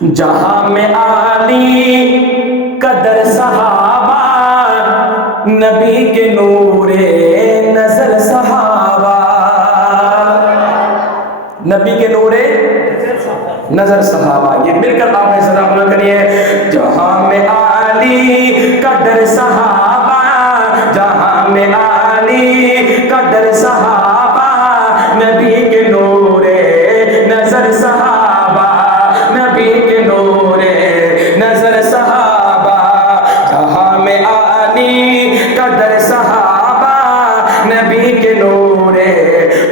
جہاں میں عالی قدر صحابہ، نبی کے نور نظر صحابہ، نبی کے نور نظر صحابہ. یہ مل کر آپ نے سلام اللہ کریے. جہاں میں عالی قدر صحابہ، جہاں میں عالی قدر صحابہ، نبی کے نور نظر صحابہ، نبی کے نور نظر صحابہ. جہاں میں عالی قدر صحابہ، نبی کے نور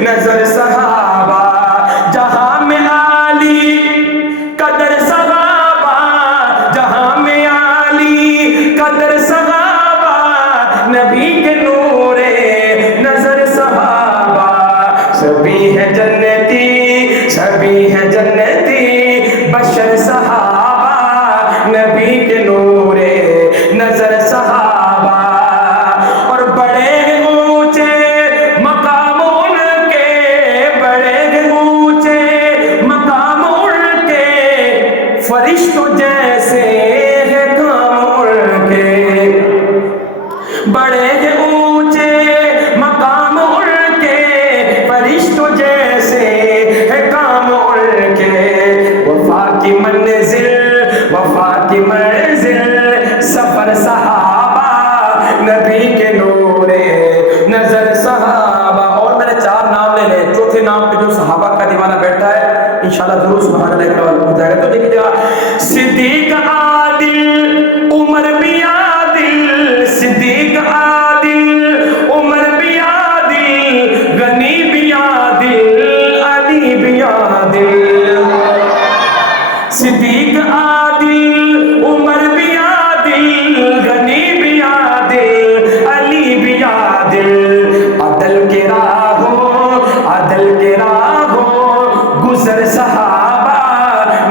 نظر صحابہ. جہاں میں عالی قدر صحابہ، جہاں میں عالی قدر صحابہ، نبی کے نور نظر صحابہ. سبھی ہیں جنتی، سبھی ہیں جنتی، بشر صحابہ، نبی کے نور نظر صحابہ. اور بڑے اونچے مقام ان کے، بڑے اونچے مقام ان کے، فرشتوں جیسے ہے کام ان کے. بڑے اونچے مقام ان کے، فرشتوں جیسے ہے کام ان کے. وفا کی منزل، وفا کی منزل، سفر صحابہ، نبی کے نور نظر صحابہ. اور میں نے 4 نام لے لے، چوتھے نام پہ جو صحابہ کا دیوانہ بیٹھا ہے انشاءاللہ ضرور سبحان اللہ کا ہو جائے گا. تو دیکھیے گا، صدیق عادل، عمر بھی عادل، صدیق عادل، عمر بھی عادل، غنی بھی عادل، علی بھی عادل. صدیق عادل، عمر بھی عادل، غنی بھی عادل، علی بھی عادل. عدل کے راہوں، عدل کے راہوں گزر صحابہ،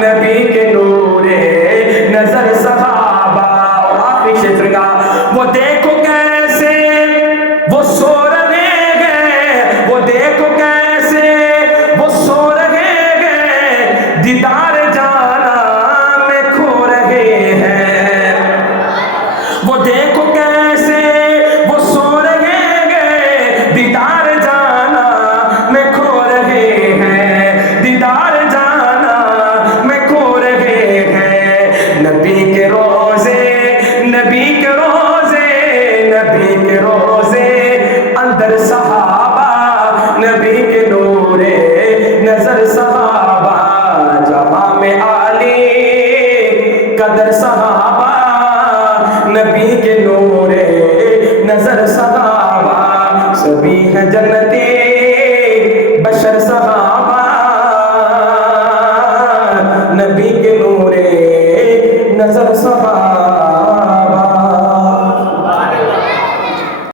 نبی کے نور نظر صحابہ. اور آخری شعر کا، وہ دیکھو کیسے وہ سو رہے ہیں، وہ دیکھو کیسے وہ سو رہے ہیں، دیدار جانا میں کھو رہے ہیں. وہ دیکھو کیسے وہ سو رہے ہیں، دیدار جانا میں کھو رہے ہیں، دیدار جانا میں کھو رہے ہیں. نبی کے روزے، نبی کے روزے، نبی کے روزے اندر صحابہ، نبی کے نور نظر صحابہ. جہاں میں عالی قدر صحابہ، نبی کے نور نظر صحابہ. سبھی ہیں جنتی،